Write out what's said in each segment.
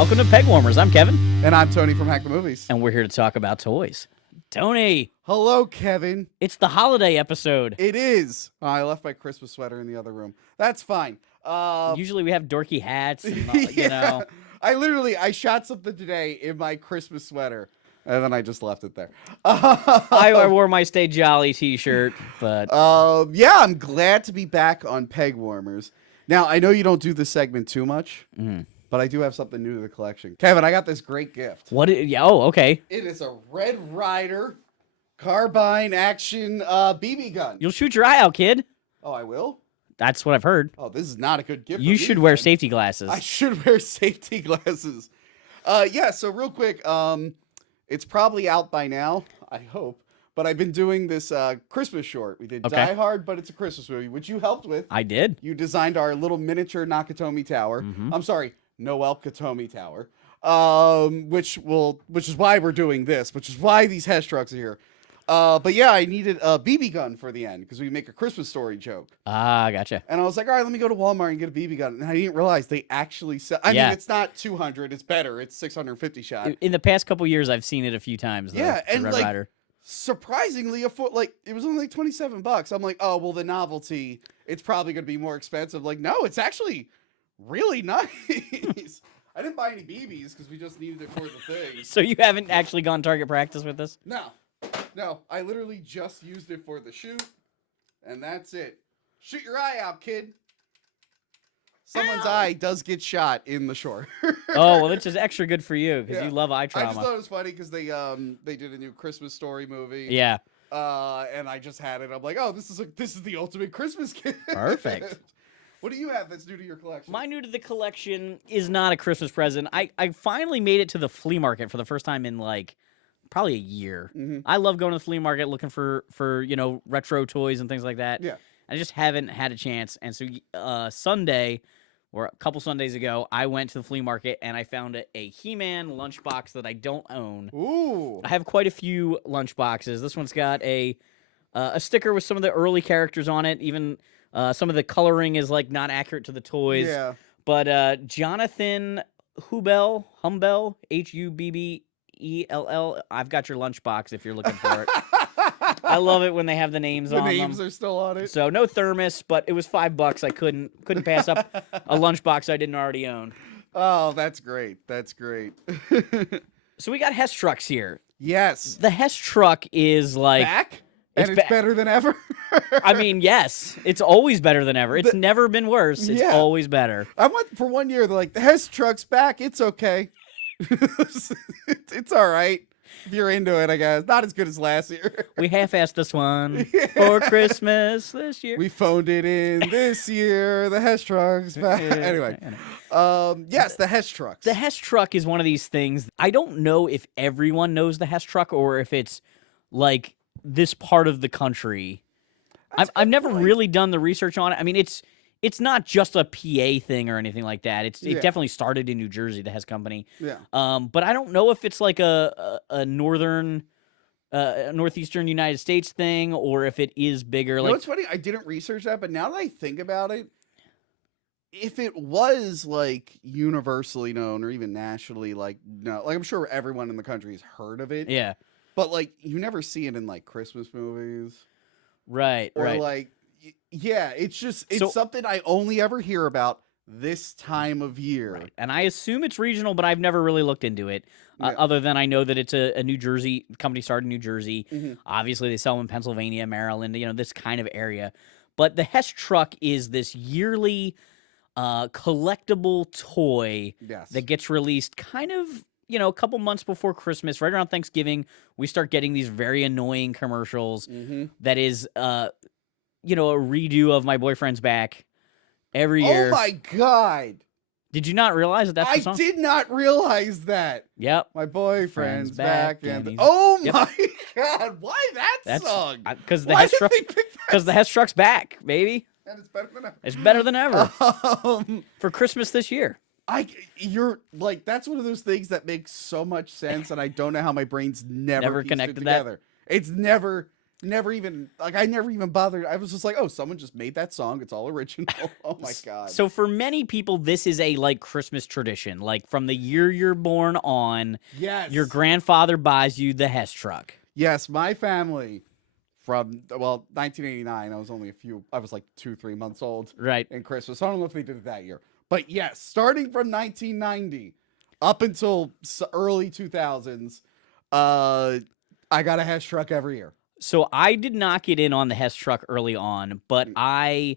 Welcome to Pegwarmers. I'm Kevin. And I'm Tony from Hack the Movies. And we're here to talk about toys. Tony! Hello, Kevin. It's the holiday episode. It is. Oh, I left my Christmas sweater in the other room. That's fine. Usually we have dorky hats and, yeah. I shot something today in my Christmas sweater, and then I just left it there. I wore my Stay Jolly t-shirt, but... yeah, I'm glad to be back on Pegwarmers. Now, I know you don't do this segment too much, but I do have something new to the collection. Kevin, I got this great gift. Okay. It is a Red Ryder carbine action BB gun. You'll shoot your eye out, kid. Oh, I will? That's what I've heard. Oh, this is not a good gift. You should wear safety glasses. I should wear safety glasses. Yeah, so real quick, it's probably out by now, I hope. But I've been doing this Christmas short. We did Die Hard, but it's a Christmas movie, which you helped with. I did. You designed our little miniature Nakatomi Tower. I'm sorry, Noel Katomi Tower. Which is why we're doing this, which is why these Hess trucks are here. But yeah, I needed a BB gun for the end because we make a Christmas story joke. Ah, gotcha. And I was like, all right, let me go to Walmart and get a BB gun. And I didn't realize they actually sell. I mean, it's not 200. It's better. It's 650 shot. In the past couple years, I've seen it a few times. Yeah, and Red Ryder. Surprisingly, it was only like $27. I'm like, oh, well, the novelty, it's probably going to be more expensive. Like, no, it's actually really nice. I didn't buy any BBs because we just needed it for the thing. So you haven't actually gone target practice with this? No, I literally just used it for the shoot, and that's it. Shoot your eye out, kid. Someone's eye does get shot in the short. Oh, well, that's just extra good for you because you love eye trauma. I just thought it was funny because they did a new Christmas story movie. Yeah. And I just had it. I'm like, oh, this is the ultimate Christmas gift. Perfect. What do you have that's new to your collection? My new to the collection is not a Christmas present. I finally made it to the flea market for the first time in like probably a year. I love going to the flea market looking for retro toys and things like that. Yeah. I just haven't had a chance. And so Sunday, or a couple Sundays ago, I went to the flea market and I found a He-Man lunchbox that I don't own. Ooh. I have quite a few lunchboxes. This one's got a sticker with some of the early characters on it. Even some of the coloring is like not accurate to the toys. Yeah. But Jonathan Hubbell, Hubbell, I've got your lunchbox if you're looking for it. I love it when they have the names on them. The names are still on it. So no thermos, but it was $5. I couldn't pass up a lunchbox I didn't already own. Oh, that's great. That's great. So we got Hess trucks here. Yes. The Hess truck is like back? And it's better than ever? I mean, yes. It's always better than ever. It's never been worse. It's always better. I went for 1 year. They're like, the Hess truck's back. It's okay. It's all right. If you're into it, I guess. Not as good as last year. We half-assed this one for Christmas this year. We phoned it in this year. The Hess truck's back. Anyway. Yes, the Hess trucks. The Hess truck is one of these things. I don't know if everyone knows the Hess truck or if it's like this part of the country. I've never really done the research on it. I mean, it's not just a PA thing or anything like that. It definitely started in New Jersey, the Hess company. Yeah. But I don't know if it's like a northeastern United States thing or if it is bigger. You know what's funny? I didn't research that, but now that I think about it, if it was like universally known or even nationally, like I'm sure everyone in the country has heard of it. Yeah. But like you never see it in like Christmas movies. Right. Or like, yeah, it's something I only ever hear about this time of year. Right. And I assume it's regional, but I've never really looked into it. Other than I know that it's a New Jersey company started in New Jersey. Obviously, they sell them in Pennsylvania, Maryland, this kind of area. But the Hess truck is this yearly collectible toy that gets released kind of, a couple months before Christmas, right around Thanksgiving. We start getting these very annoying commercials that is, a redo of My Boyfriend's Back every year. Oh, my God. Did you not realize that that's the song? I did not realize that. Yep. My boyfriend's back. And oh, my God. Why that song? Because the Hess truck's back, baby. And it's better than ever. It's better than ever. For Christmas this year. You're like, that's one of those things that makes so much sense, and I don't know how my brain's never connected together. It's never never even I never even bothered. I was just like, oh, someone just made that song. It's all original. Oh my god. So for many people, this is a like Christmas tradition. Like from the year you're born on, Yes. your grandfather buys you the Hess truck. Yes, my family from 1989. I was like 2-3 months old. Right. In Christmas. So I don't know if they did it that year. But yes, starting from 1990 up until early 2000s, I got a Hess truck every year. So I did not get in on the Hess truck early on, but I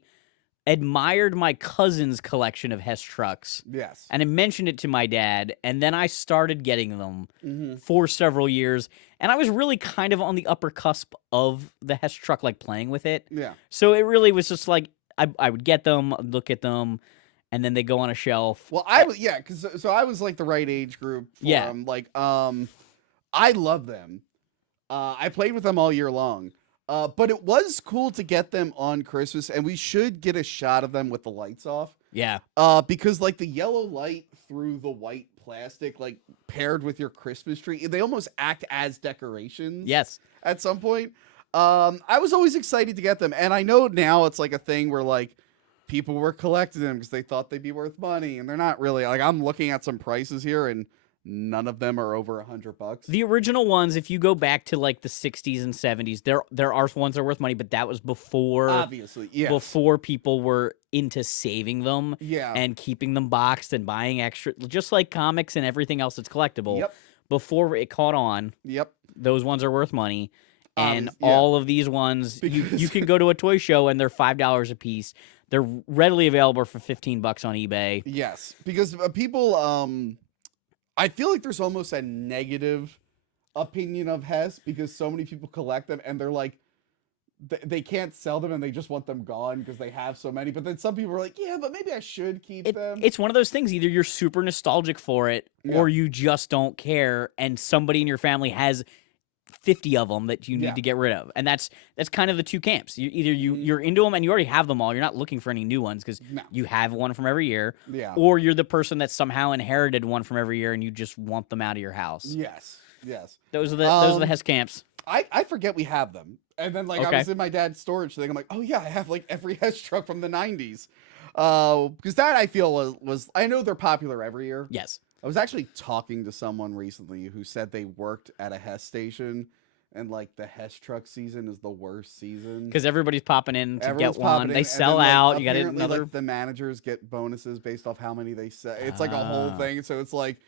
admired my cousin's collection of Hess trucks. Yes. And I mentioned it to my dad, and then I started getting them for several years. And I was really kind of on the upper cusp of the Hess truck, like playing with it. Yeah. So it really was just like I would get them, look at them, and then they go on a shelf. Well, I was because I was like the right age group for them. Like I love them. I played with them all year long. But it was cool to get them on Christmas, and we should get a shot of them with the lights off. Yeah. Because like the yellow light through the white plastic, like paired with your Christmas tree, they almost act as decorations. Yes. At some point. I was always excited to get them, and I know now it's like a thing where like people were collecting them because they thought they'd be worth money, and they're not really. Like I'm looking at some prices here, and none of them are over $100. The original ones, if you go back to like the 60s and 70s, there are ones that are worth money, but that was before Obviously, yes. before people were into saving them Yeah. and keeping them boxed and buying extra, just like comics and everything else that's collectible. Yep. Before it caught on, Yep. those ones are worth money. And Yeah. all of these ones, you can go to a toy show and they're $5 a piece. They're readily available for $15 on eBay. Yes, because people, I feel like there's almost a negative opinion of Hess because so many people collect them and they're like, they can't sell them and they just want them gone because they have so many. But then some people are like, yeah, but maybe I should keep them. It's one of those things. Either you're super nostalgic for it or you just don't care, and somebody in your family has 50 of them that you need to get rid of. And that's kind of the two camps. You're into them and you already have them all. You're not looking for any new ones because you have one from every year. Yeah. Or you're the person that somehow inherited one from every year and you just want them out of your house. Yes. Yes. Those are the Hess camps. I forget we have them. And then I was in my dad's storage thing. I'm like, oh yeah, I have like every Hess truck from the 90s. Because that I feel was I know they're popular every year. Yes. I was actually talking to someone recently who said they worked at a Hess station, and like the Hess truck season is the worst season because everybody's popping in to Everyone's get one. They sell out. You got another. Like, the managers get bonuses based off how many they sell. It's like a whole thing. So it's like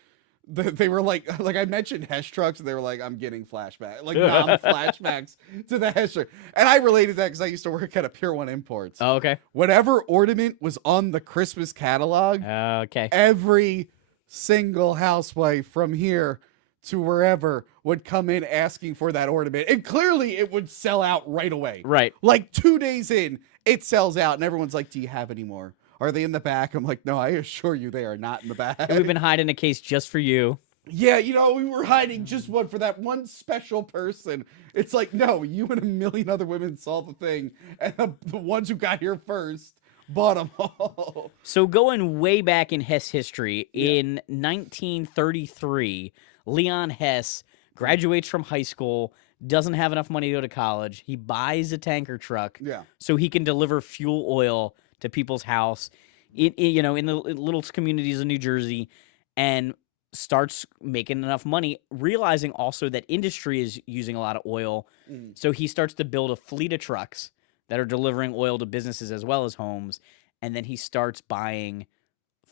they were like I mentioned Hess trucks, and they were like, I'm getting flashback, like flashbacks to the Hess truck, and I related that because I used to work at a Pier 1 Imports. Oh, okay. Whatever ornament was on the Christmas catalog. Okay. Every single housewife from here to wherever would come in asking for that ornament. And clearly it would sell out right away. Right. Like 2 days in, it sells out and everyone's like, do you have any more? Are they in the back? I'm like, no, I assure you they are not in the back. And we've been hiding a case just for you. Yeah, we were hiding just one for that one special person. It's like, no, you and a million other women saw the thing. And the ones who got here first bought them all. So going way back in Hess history, in 1933, Leon Hess graduates from high school, doesn't have enough money to go to college. He buys a tanker truck so he can deliver fuel oil to people's house in the little communities of New Jersey, and starts making enough money, realizing also that industry is using a lot of oil. So he starts to build a fleet of trucks that are delivering oil to businesses as well as homes. And then he starts buying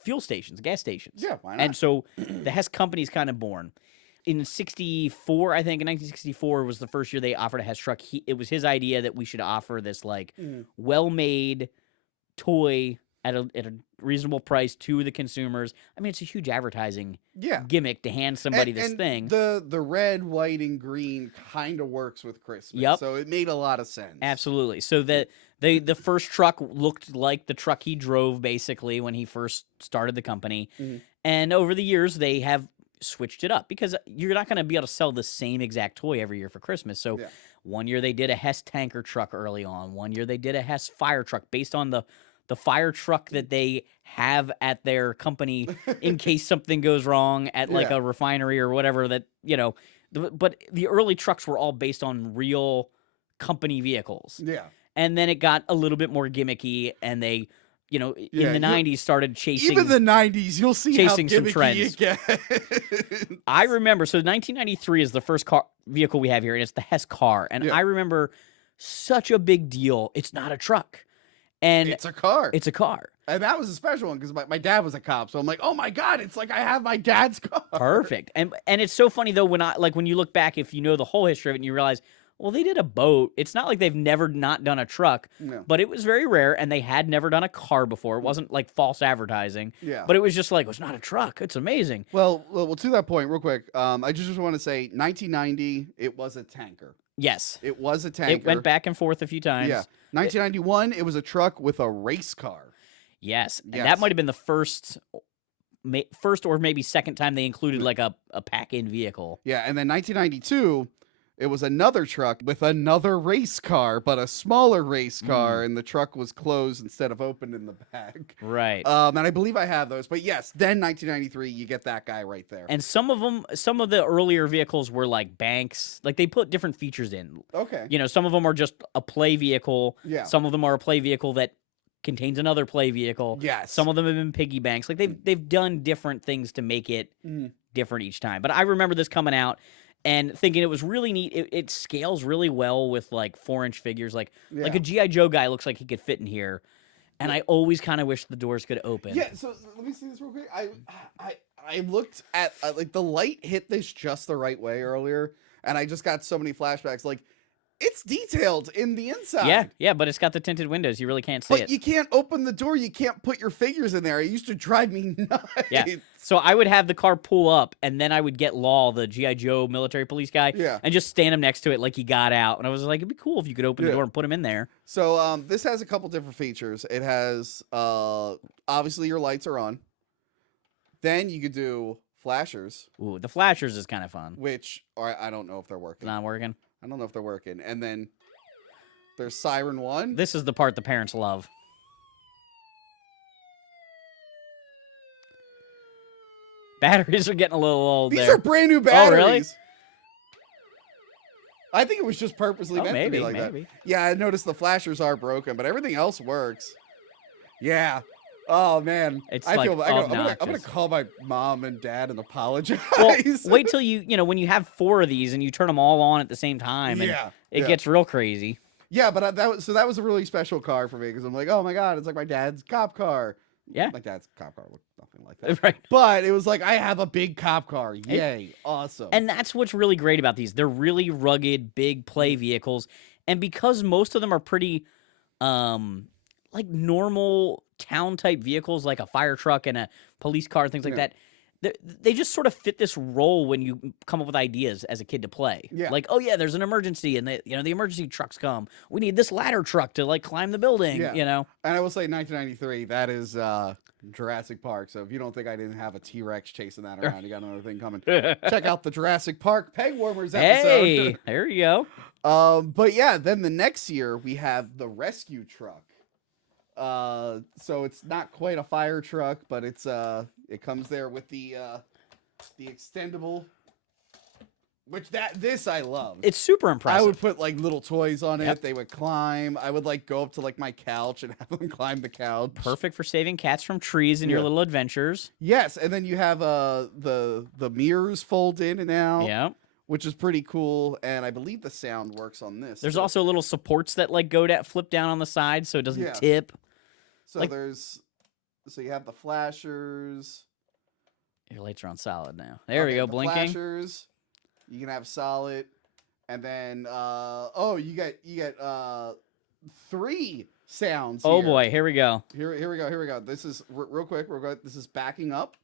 fuel stations, gas stations. Yeah, why not? And so the Hess company is kind of born. In 64, I think, in 1964 was the first year they offered a Hess truck. It was his idea that we should offer this like well-made toy at a reasonable price to the consumers. I mean, it's a huge advertising gimmick to hand somebody this thing. The red, white, and green kind of works with Christmas. Yep. So it made a lot of sense. Absolutely. So the first truck looked like the truck he drove basically when he first started the company. And over the years they have switched it up because you're not going to be able to sell the same exact toy every year for Christmas. So one year they did a Hess tanker truck early on. One year they did a Hess fire truck based on the fire truck that they have at their company in case something goes wrong at like a refinery or whatever that, but the early trucks were all based on real company vehicles. Yeah. And then it got a little bit more gimmicky, and they, in the 90s started chasing. Even the 90s, you'll see chasing how some gimmicky trends. it gets. I remember, so 1993 is the first vehicle we have here, and it's the Hess car. And I remember such a big deal. It's not a truck. And it's a car. It's a car. And that was a special one because my dad was a cop. So I'm like, oh my God, it's like I have my dad's car. Perfect. And it's so funny, though, when you look back, if you know the whole history of it, and you realize, well, they did a boat. It's not like they've never not done a truck, but it was very rare, and they had never done a car before. It wasn't like false advertising, but it was just like, it's not a truck. It's amazing. Well, to that point, real quick, I just want to say 1990, it was a tanker. Yes. It was a tanker. It went back and forth a few times. Yeah. 1991, it was a truck with a race car. Yes. And that might have been the first or maybe second time they included like a pack-in vehicle. Yeah, and then 1992, it was another truck with another race car, but a smaller race car, and the truck was closed instead of open in the back. Right. And I believe I have those. But yes, then 1993, you get that guy right there. And some of the earlier vehicles were like banks. Like they put different features in. Okay. Some of them are just a play vehicle. Yeah. Some of them are a play vehicle that contains another play vehicle. Yes. Some of them have been piggy banks. Like they've done different things to make it different each time. But I remember this coming out and thinking it was really neat. It scales really well with like 4-inch figures. Like a G.I. Joe guy looks like he could fit in here. And I always kind of wish the doors could open. Yeah, so let me see this real quick. I looked at like the light hit this just the right way earlier, and I just got so many flashbacks. Like, it's detailed in the inside. Yeah, but it's got the tinted windows. You really can't see it. But you can't open the door. You can't put your figures in there. It used to drive me nuts. Yeah. So I would have the car pull up, and then I would get Law, the G.I. Joe military police guy, and just stand him next to it like he got out. And I was like, it'd be cool if you could open the door and put him in there. So this has a couple different features. It has, obviously, your lights are on. Then you could do flashers. Ooh, the flashers is kind of fun. Which, I don't know if they're working. Not working? I don't know if they're working. And then there's Siren 1. This is the part the parents love. Batteries are getting a little old. These are brand new batteries. Oh, really? I think it was just purposely meant to be like that. Yeah, I noticed the flashers are broken, but everything else works. Yeah. Oh man, it's I'm gonna call my mom and dad and apologize. Well, wait till when you have 4 of these and you turn them all on at the same time, and it gets real crazy. Yeah, but that was a really special car for me because I'm like, oh my God, it's like my dad's cop car. Yeah, my dad's cop car looked nothing like that. Right. But it was like I have a big cop car. Yay, awesome. And that's what's really great about these. They're really rugged, big play vehicles, and because most of them are pretty, like normal town type vehicles, like a fire truck and a police car and things like that. They just sort of fit this role when you come up with ideas as a kid to play. Yeah. Like, oh yeah, there's an emergency, and the emergency trucks come. We need this ladder truck to like climb the building. And I will say, 1993, that is Jurassic Park. So if you don't think I didn't have a T-Rex chasing that around, you got another thing coming. Check out the Jurassic Park Pegwarmers episode. Hey, there you go. But yeah, then the next year we have the rescue truck. So it's not quite a fire truck, but it's it comes there with the extendable, which this I love. It's super impressive. I would put like little toys on it. They would climb. I would like go up to like my couch and have them climb the couch. Perfect for saving cats from trees in your little adventures. Yes, and then you have the mirrors fold in and out. Yeah. Which is pretty cool, and I believe the sound works on this. There's also little supports that like flip down on the side so it doesn't tip. So so you have the flashers. Your lights are on solid now. There we go, blinking. Flashers. You can have solid, and then you get 3 sounds. Oh boy, here we go. Here we go. This is real quick. This is backing up.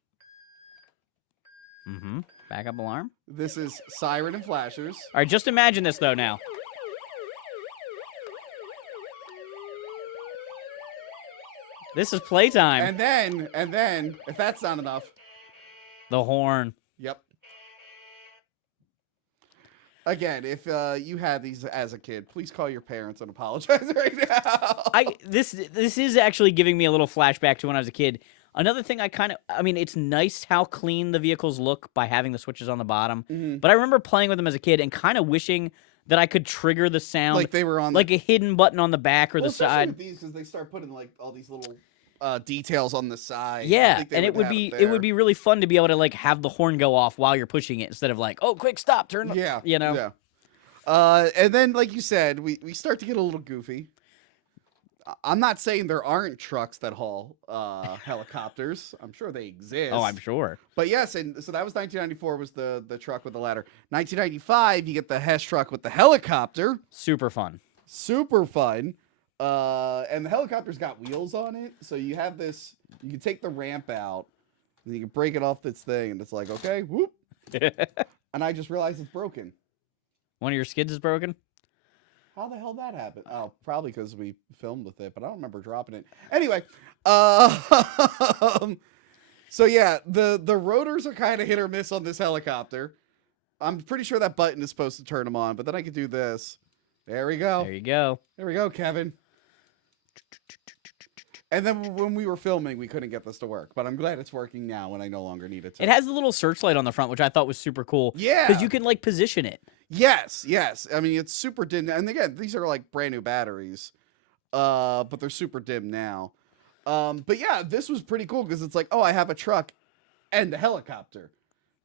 Mm-hmm. Backup alarm. This is siren and flashers. All right, just imagine this though now. This is playtime. And then, if that's not enough, the horn. Yep. Again, if you had these as a kid, please call your parents and apologize right now. This is actually giving me a little flashback to when I was a kid. Another thing it's nice how clean the vehicles look by having the switches on the bottom. Mm-hmm. But I remember playing with them as a kid and kind of wishing that I could trigger the sound, like they were on like a hidden button on the back or the especially side. with these because they start putting like all these little details on the side. I Yeah, think they and it would have be there. really fun to be able to like have the horn go off while you're pushing it instead of like, oh, quick, stop, turn. Yeah, You know. Yeah. And then, like you said, we start to get a little goofy. I'm not saying there aren't trucks that haul helicopters. I'm sure they exist. Oh, I'm sure. But yes, and so that was 1994 was the truck with the ladder. 1995, you get the Hess truck with the helicopter. Super fun. Super fun. And the helicopter's got wheels on it, so you have this. You can take the ramp out, and you can break it off this thing, and it's like, okay, whoop. And I just realized it's broken. One of your skids is broken? How the hell that happened? Oh, probably because we filmed with it, but I don't remember dropping it. Anyway, so yeah, the rotors are kind of hit or miss on this helicopter. I'm pretty sure that button is supposed to turn them on, but then I could do this. There we go. There you go. There we go, Kevin. And then when we were filming, we couldn't get this to work, but I'm glad it's working now and I no longer need it to. It has the little searchlight on the front, which I thought was super cool. Yeah. Because you can like position it. Yes. I mean, it's super dim. And again, these are like brand new batteries, but they're super dim now. But yeah, this was pretty cool because it's like, oh, I have a truck and a helicopter.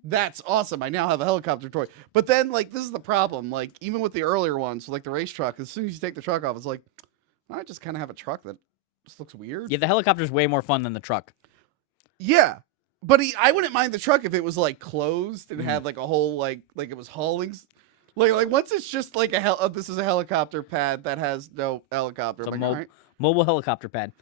That's awesome. I now have a helicopter toy. But then, like, this is the problem. Like, even with the earlier ones, like the race truck, as soon as you take the truck off, it's like, I just kind of have a truck that just looks weird. Yeah, the helicopter's way more fun than the truck. Yeah. But I wouldn't mind the truck if it was, like, closed and had, like, a whole, like it was hauling. Like once it's just, like, this is a helicopter pad that has no helicopter. It's I'm a like, all right. mobile helicopter pad.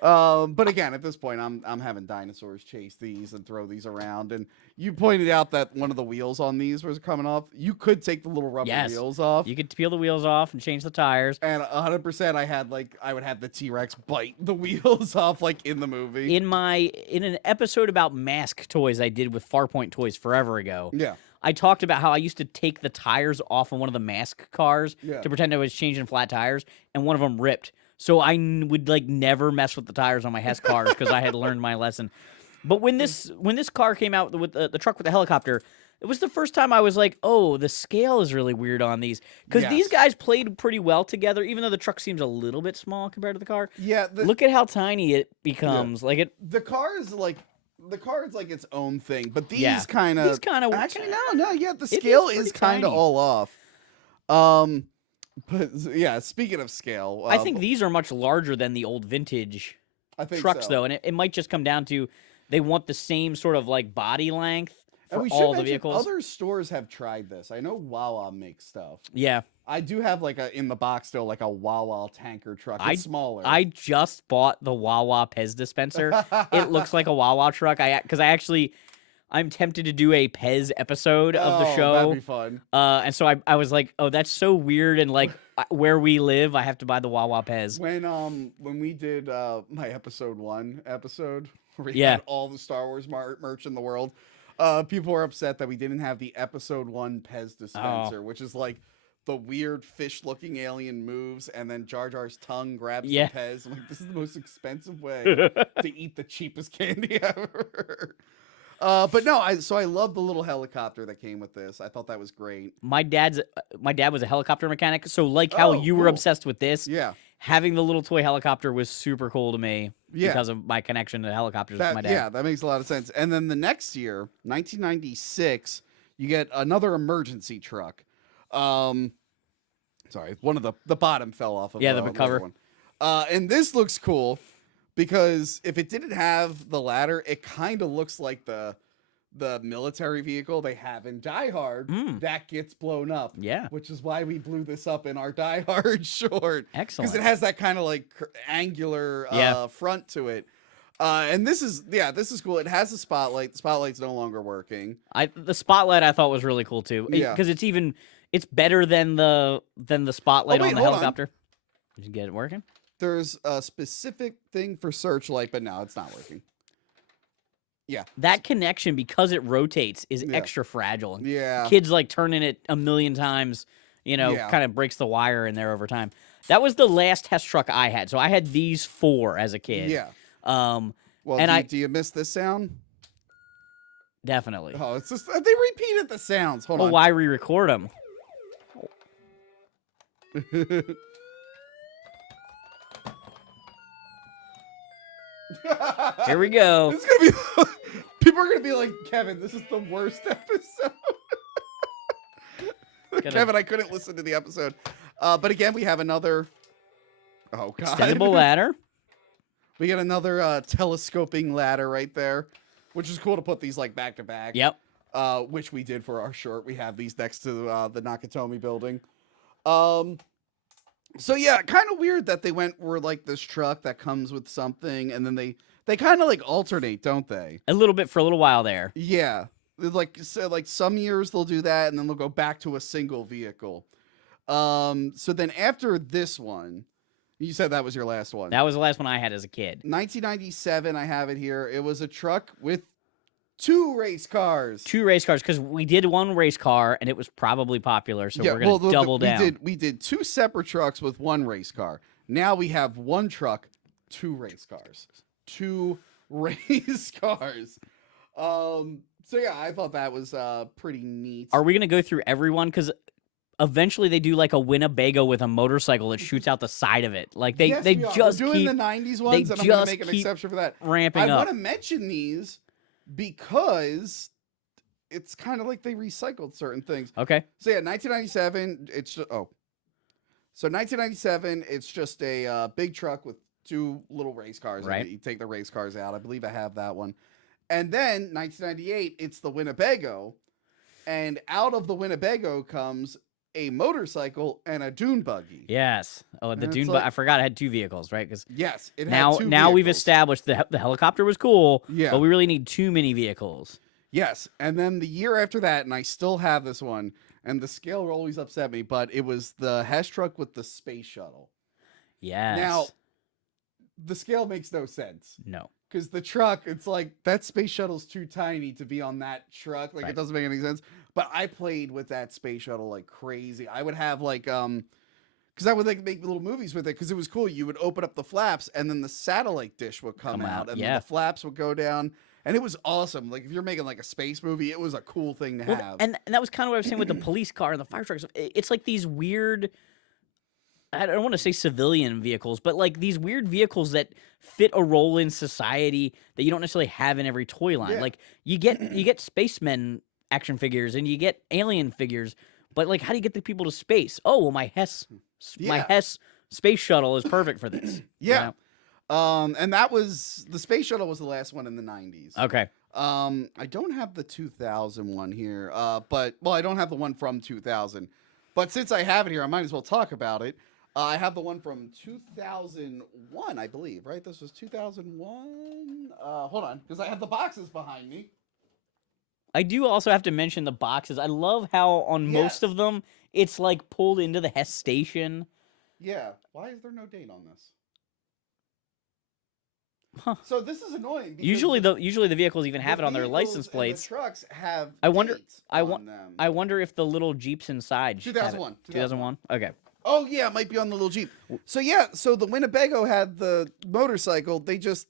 But again, at this point, I'm having dinosaurs chase these and throw these around. And you pointed out that one of the wheels on these was coming off. You could take the little rubber wheels off. You could peel the wheels off and change the tires. And 100%, I would have the T-Rex bite the wheels off like in the movie. In an episode about mask toys I did with Farpoint Toys forever ago. Yeah. I talked about how I used to take the tires off of one of the mask cars to pretend I was changing flat tires, and one of them ripped. So I would like never mess with the tires on my Hess cars because I had learned my lesson. But when this car came out with the truck with the helicopter, it was the first time I was like, oh, the scale is really weird on these. Because these guys played pretty well together, even though the truck seems a little bit small compared to the car. Yeah. Look at how tiny it becomes. Like the car is like its own thing, but these kind of actually no, yeah, the scale is kind of all off. But yeah, speaking of scale, I think these are much larger than the old vintage trucks, though, and it might just come down to they want the same sort of like body length for all the vehicles. Other stores have tried this. I know Wawa makes stuff. Yeah, I do have like in the box still like a Wawa tanker truck. It's smaller. I just bought the Wawa Pez dispenser. It looks like a Wawa truck. I'm tempted to do a Pez episode of the show. That'd be fun. And so I was like, oh, that's so weird. And like where we live, I have to buy the Wawa Pez. When we did my episode 1 episode, where we had all the Star Wars merch in the world, people were upset that we didn't have the episode 1 Pez dispenser, which is like the weird fish-looking alien moves, and then Jar Jar's tongue grabs the Pez. I'm like, this is the most expensive way to eat the cheapest candy ever. But no, I love the little helicopter that came with this. I thought that was great. My dad was a helicopter mechanic, so like how you were obsessed with this, having the little toy helicopter was super cool to me because of my connection to helicopters with my dad. Yeah, that makes a lot of sense. And then the next year, 1996, you get another emergency truck. Sorry, one of the bottom fell off of the cover one. And this looks cool. Because if it didn't have the ladder, it kind of looks like the military vehicle they have in Die Hard that gets blown up. Yeah. Which is why we blew this up in our Die Hard short. Excellent. Because it has that kind of like angular front to it. And this is cool. It has a spotlight. The spotlight's no longer working. The spotlight I thought was really cool too. Because it's better than the spotlight on the helicopter. Did you get it working? There's a specific thing for searchlight, but no, it's not working. Yeah. That connection, because it rotates, is extra fragile. Yeah. Kids like turning it a million times, kind of breaks the wire in there over time. That was the last Hess truck I had. So I had these 4 as a kid. Yeah. Well, do you miss this sound? Definitely. Oh, it's just they repeated the sounds. Hold on. Why re-record them? Here we go. This is gonna be. People are gonna be like, Kevin, this is the worst episode. Kevin, I couldn't listen to the episode. But again, we have another. Oh God! Extendable ladder. We got another telescoping ladder right there, which is cool to put these like back to back. Yep. Which we did for our short. We have these next to the Nakatomi building. So yeah, kind of weird that they were like this truck that comes with something, and then they kind of like alternate, don't they? A little bit for a little while there. Yeah, like some years they'll do that, and then they'll go back to a single vehicle. So then after this one, you said that was your last one. That was the last one I had as a kid. 1997, I have it here. It was a truck with 2 race cars. 2 race cars, because we did 1 race car, and it was probably popular, so we're going to double down. We did 2 separate trucks with 1 race car. Now we have 1 truck, 2 race cars. 2 race cars. So yeah, I thought that was pretty neat. Are we going to go through everyone? Because eventually they do like a Winnebago with a motorcycle that shoots out the side of it. Like they just We're doing the 90s ones, and I'm going to make an exception for that. Ramping up. I want to mention these because it's kind of like they recycled certain things. Okay. So yeah, 1997, So 1997, it's just a big truck with 2 little race cars. Right. You take the race cars out. I believe I have that one. And then 1998, it's the Winnebago. And out of the Winnebago comes a motorcycle and a dune buggy. Yes. Oh, the And dune it's buggy. I forgot it had 2 vehicles, right? Because yes, it now had 2 now we've vehicles. established the helicopter was cool, Yeah. but we really need too many vehicles. Yes, and then the year after that, and I still have this one, and the scale will always upset me, but it was the Hess truck with the space shuttle. Yes. Now, the scale makes no sense. No. Because the truck, it's like, that space shuttle's too tiny to be on that truck. Like, Right. It doesn't make any sense. But I played with that space shuttle like crazy. I would have like, because I would like make little movies with it because it was cool. You would open up the flaps and then the satellite dish would come out and then the flaps would go down. And it was awesome. Like, if you're making like a space movie, it was a cool thing to have. And that was kind of what I was saying with the police car and the fire trucks. It's like these weird, I don't want to say civilian vehicles, but like these weird vehicles that fit a role in society that you don't necessarily have in every toy line. Yeah. Like you get spacemen action figures and you get alien figures, but like how do you get the people to space? Oh, well, my Hess space shuttle is perfect for this. Yeah. You know? And that was the space shuttle was the last one in the 90s. Okay. I don't have the 2000 one here, but I don't have the one from 2000. But since I have it here, I might as well talk about it. I have the one from 2001, I believe, right? This was 2001. Hold on, because I have the boxes behind me. I do also have to mention the boxes. I love how on most of them it's like pulled into the Hess station. Yeah. Why is there no date on this? Huh. So this is annoying. Usually the vehicles even have it on their license plates. The trucks have dates on them. I wonder if the little Jeeps inside. 2001. 2001. Okay. Oh yeah, it might be on the little Jeep. So the Winnebago had the motorcycle. They just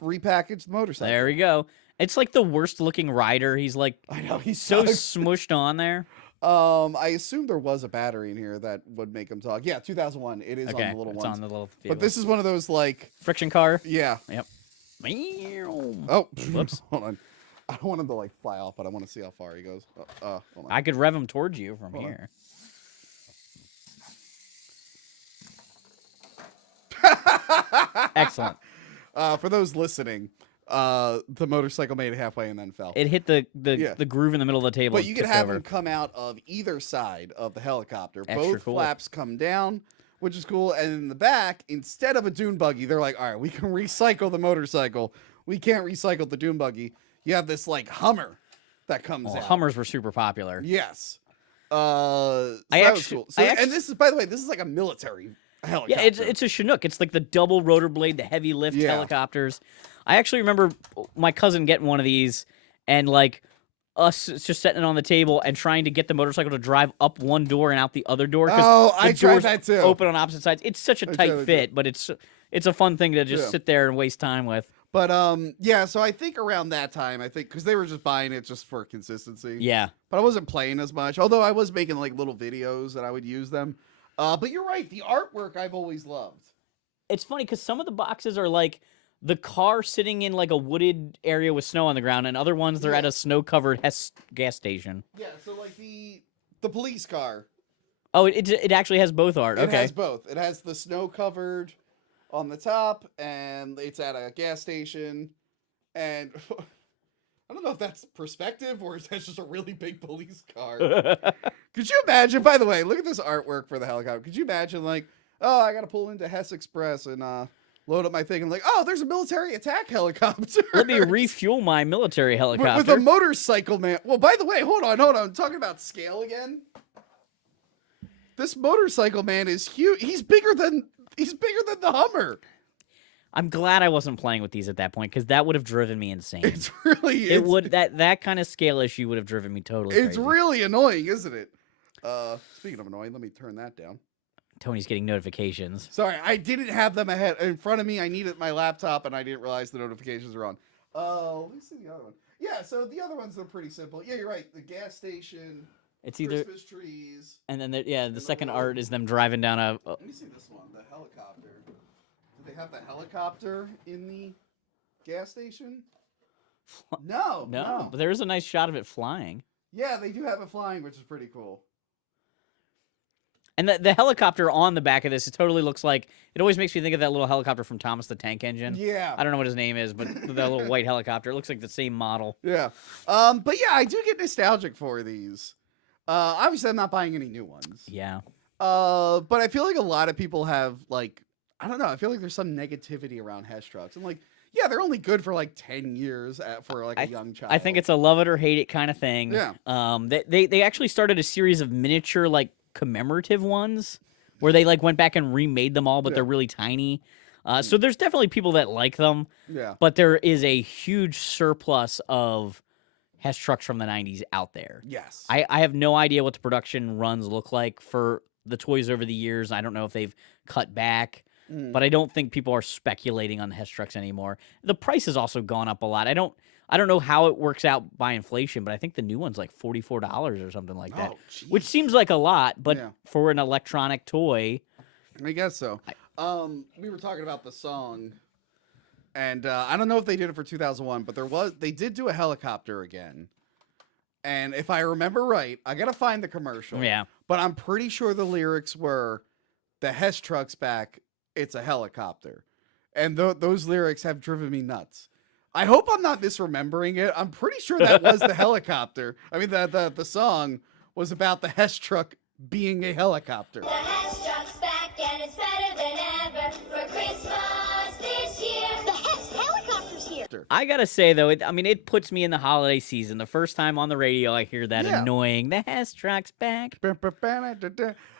repackaged the motorcycle. There we go. It's like the worst looking rider. He's like, I know, he's so smushed on there. I assume there was a battery in here that would make him talk. Yeah, 2001. It is on the little ones. It's on the little vehicle. But this is one of those like friction car. Yeah. Yep. Oh, whoops. Hold on. I don't want him to like fly off, but I want to see how far he goes. Hold on. I could rev him towards you from here. Excellent. For those listening, the motorcycle made it halfway and then fell. It hit the groove in the middle of the table. But you can have them come out of either side of the helicopter. Both flaps come down, which is cool. And in the back, instead of a dune buggy, they're like, all right, we can recycle the motorcycle. We can't recycle the dune buggy. You have this like Hummer that comes out. Hummers were super popular. Yes. So that was cool. And this is, by the way, this is like a military helicopter. Yeah, it's a Chinook. It's like the double rotor blade, the heavy lift helicopters. I actually remember my cousin getting one of these and like us just setting it on the table and trying to get the motorcycle to drive up one door and out the other door. Oh, I tried that too. Open on opposite sides. It's such a tight fit, but it's a fun thing to just sit there and waste time with. But so I think around that time, because they were just buying it just for consistency. Yeah. But I wasn't playing as much, although I was making like little videos that I would use them. But you're right. The artwork I've always loved. It's funny because some of the boxes are like the car sitting in like a wooded area with snow on the ground, and other ones they're at a snow-covered Hess gas station. Yeah, so like the police car. Oh, it actually has both art. It Okay. has both. It has the snow-covered on the top, and it's at a gas station. And I don't know if that's perspective or if that's just a really big police car. Could you imagine, by the way, look at this artwork for the helicopter. Could you imagine, like, oh, I got to pull into Hess Express and load up my thing. And like, oh, there's a military attack helicopter. Let me refuel my military helicopter. With a motorcycle man. Well, by the way, hold on. I'm talking about scale again. This motorcycle man is huge. He's bigger than the Hummer. I'm glad I wasn't playing with these at that point because that would have driven me insane. It's really that kind of scale issue would have driven me totally It's crazy. really annoying, isn't it? Speaking of annoying, let me turn that down. Tony's getting notifications. Sorry, I didn't have them ahead in front of me. I needed my laptop, and I didn't realize the notifications were on. Let me see the other one. Yeah, so the other ones are pretty simple. Yeah, you're right. The gas station. It's either Christmas trees. and then the second art is them driving down a. Let me see this one. The helicopter. Do they have the helicopter in the gas station? No. But there is a nice shot of it flying. Yeah, they do have it flying, which is pretty cool. And the helicopter on the back of this, it totally looks like, it always makes me think of that little helicopter from Thomas the Tank Engine. Yeah. I don't know what his name is, but that little white helicopter, it looks like the same model. Yeah. But yeah, I do get nostalgic for these. Obviously, I'm not buying any new ones. Yeah. But I feel like a lot of people have, like, I don't know, I feel like there's some negativity around Hess trucks. I'm like, yeah, they're only good for like 10 years for like a young child. I think it's a love it or hate it kind of thing. Yeah. They actually started a series of miniature, like, commemorative ones where they like went back and remade them all, but they're really tiny. So there's definitely people that like them. Yeah. But there is a huge surplus of Hess trucks from the 90s out there. Yes. I have no idea what the production runs look like for the toys over the years. I don't know if they've cut back, but I don't think people are speculating on the Hess trucks anymore. The price has also gone up a lot. I don't know how it works out by inflation, but I think the new one's like $44 or something like that, which seems like a lot, but for an electronic toy, I guess so. We were talking about the song, and I don't know if they did it for 2001, but they did do a helicopter again. And if I remember right, I gotta find the commercial. Yeah. But I'm pretty sure the lyrics were, "The Hess truck's back. It's a helicopter," and those lyrics have driven me nuts. I hope I'm not misremembering it. I'm pretty sure that was the helicopter. I mean, the song was about the Hess truck being a helicopter. The Hess truck's back and it's better than ever for Christmas this year. The Hess helicopter's here. I gotta say though, it puts me in the holiday season. The first time on the radio I hear that annoying, the Hess truck's back.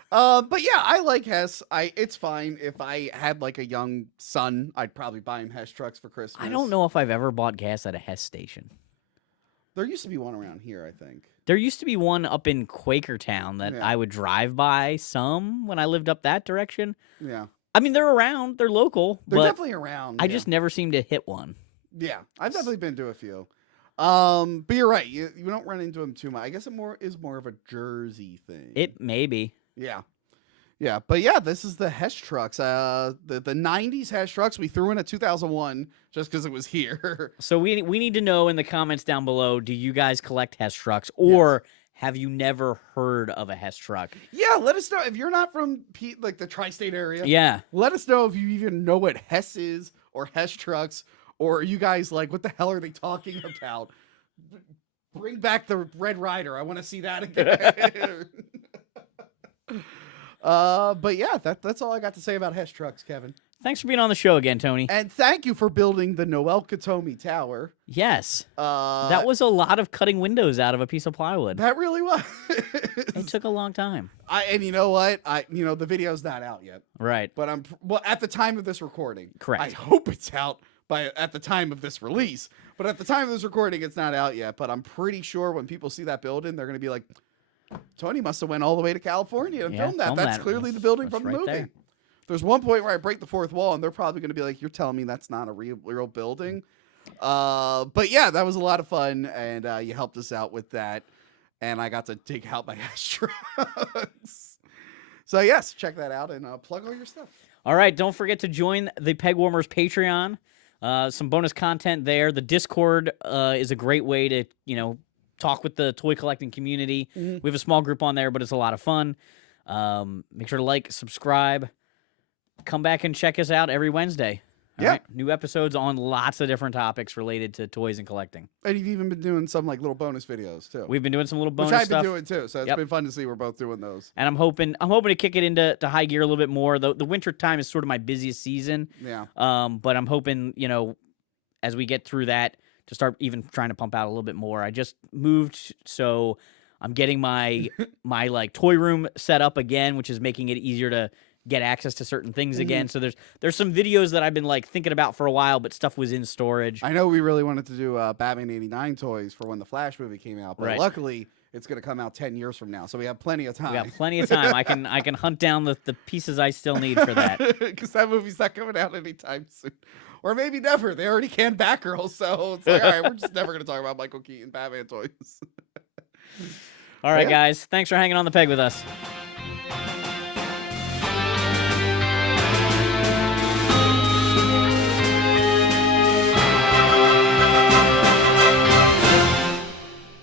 But yeah, I like Hess. It's fine. If I had like a young son, I'd probably buy him Hess trucks for Christmas. I don't know if I've ever bought gas at a Hess station. There used to be one around here, I think. There used to be one up in Quakertown that I would drive by some when I lived up that direction. Yeah. I mean, they're around. They're local. They're but definitely around. I just never seem to hit one. Yeah, I've definitely been to a few. But you're right. You don't run into them too much. I guess it is more of a Jersey thing. It may be. Yeah. Yeah, but yeah, this is the Hess trucks. The 90s Hess trucks. We threw in a 2001 just because it was here. So we need to know in the comments down below, do you guys collect Hess trucks or have you never heard of a Hess truck? Yeah, let us know. If you're not from like the tri-state area, Yeah. let us know if you even know what Hess is or Hess trucks, or you guys like, what the hell are they talking about? Bring back the Red Rider. I want to see that again. But yeah, that's all I got to say about Hess trucks, Kevin. Thanks for being on the show again, Tony. And thank you for building the Noel Katomi Tower. Yes. That was a lot of cutting windows out of a piece of plywood. That really was. It took a long time. And you know what? The video's not out yet. Right. But at the time of this recording. Correct. I hope it's out at the time of this release. But at the time of this recording, it's not out yet. But I'm pretty sure when people see that building, they're going to be like, Tony must have went all the way to California and filmed that. That's clearly the building from the movie. There. There's one point where I break the fourth wall, and they're probably going to be like, "You're telling me that's not a real building?" But yeah, that was a lot of fun, and you helped us out with that, and I got to dig out my Hess trucks. So yes, check that out and plug all your stuff. All right, don't forget to join the Pegwarmers Patreon. Some bonus content there. The Discord is a great way to, talk with the toy collecting community. We have a small group on there, but it's a lot of fun. Make sure to like, subscribe. Come back and check us out every Wednesday. All right? New episodes on lots of different topics related to toys and collecting. And you've even been doing some like little bonus videos too. We've been doing some little bonus Which I've stuff. been doing too, so it's been fun to see we're both doing those. And I'm hoping to kick it into high gear a little bit more. The winter time is sort of my busiest season. Yeah. But I'm hoping, as we get through that, to start even trying to pump out a little bit more. I just moved, so I'm getting my like toy room set up again, which is making it easier to get access to certain things again. So there's some videos that I've been like thinking about for a while, but stuff was in storage. I know we really wanted to do Batman '89 toys for when the Flash movie came out, but luckily it's going to come out 10 years from now, so we have plenty of time. We got plenty of time. I can hunt down the pieces I still need for that. Because that movie's not coming out anytime soon. Or maybe never. They already canned Batgirl, so it's like, all right, we're just never going to talk about Michael Keaton Batman toys. All right, guys. Thanks for hanging on the peg with us.